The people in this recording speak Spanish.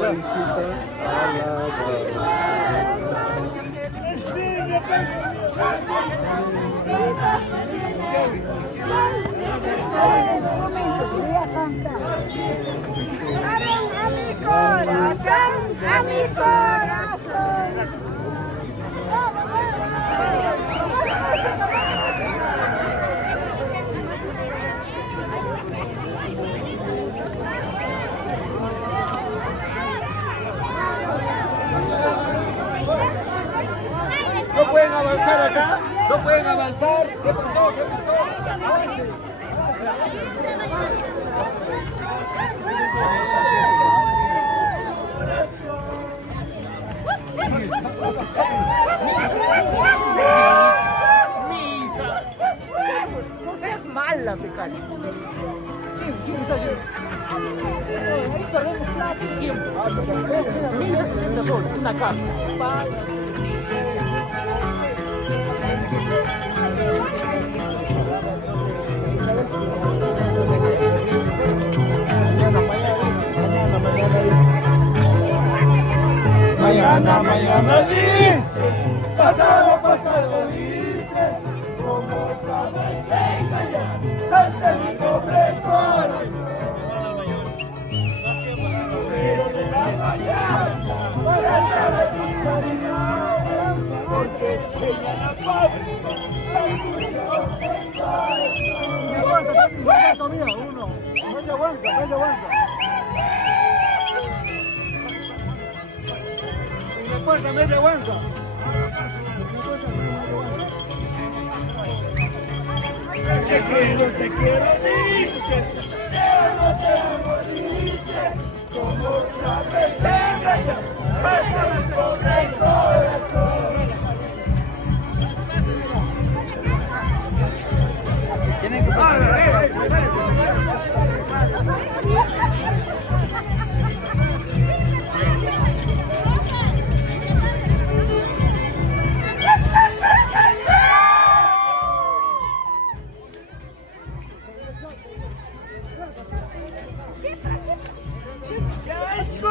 Panchita A mi corazón. ¿No pueden avanzar acá? ¿No pueden avanzar? ¿Qué pasó? ¿Qué pasó? Avance. Misa. Es mala, pecado. ¿Quién está haciendo? Ahí perdemos plata y tiempo. 1.060 soles, una casa. Mañana dice, pasado dices, como sabes engañar ante mi pobre corazón. Pero de la mañana, para saber sus caridades, porque ella la fábrica, me aguanta, mía, uno, media aguanta. Puerta, media aguanta. Te quiero, dices, pero no te amo, dices, como sabes engañar, pásame sobre el corazón. Tienen que siempre.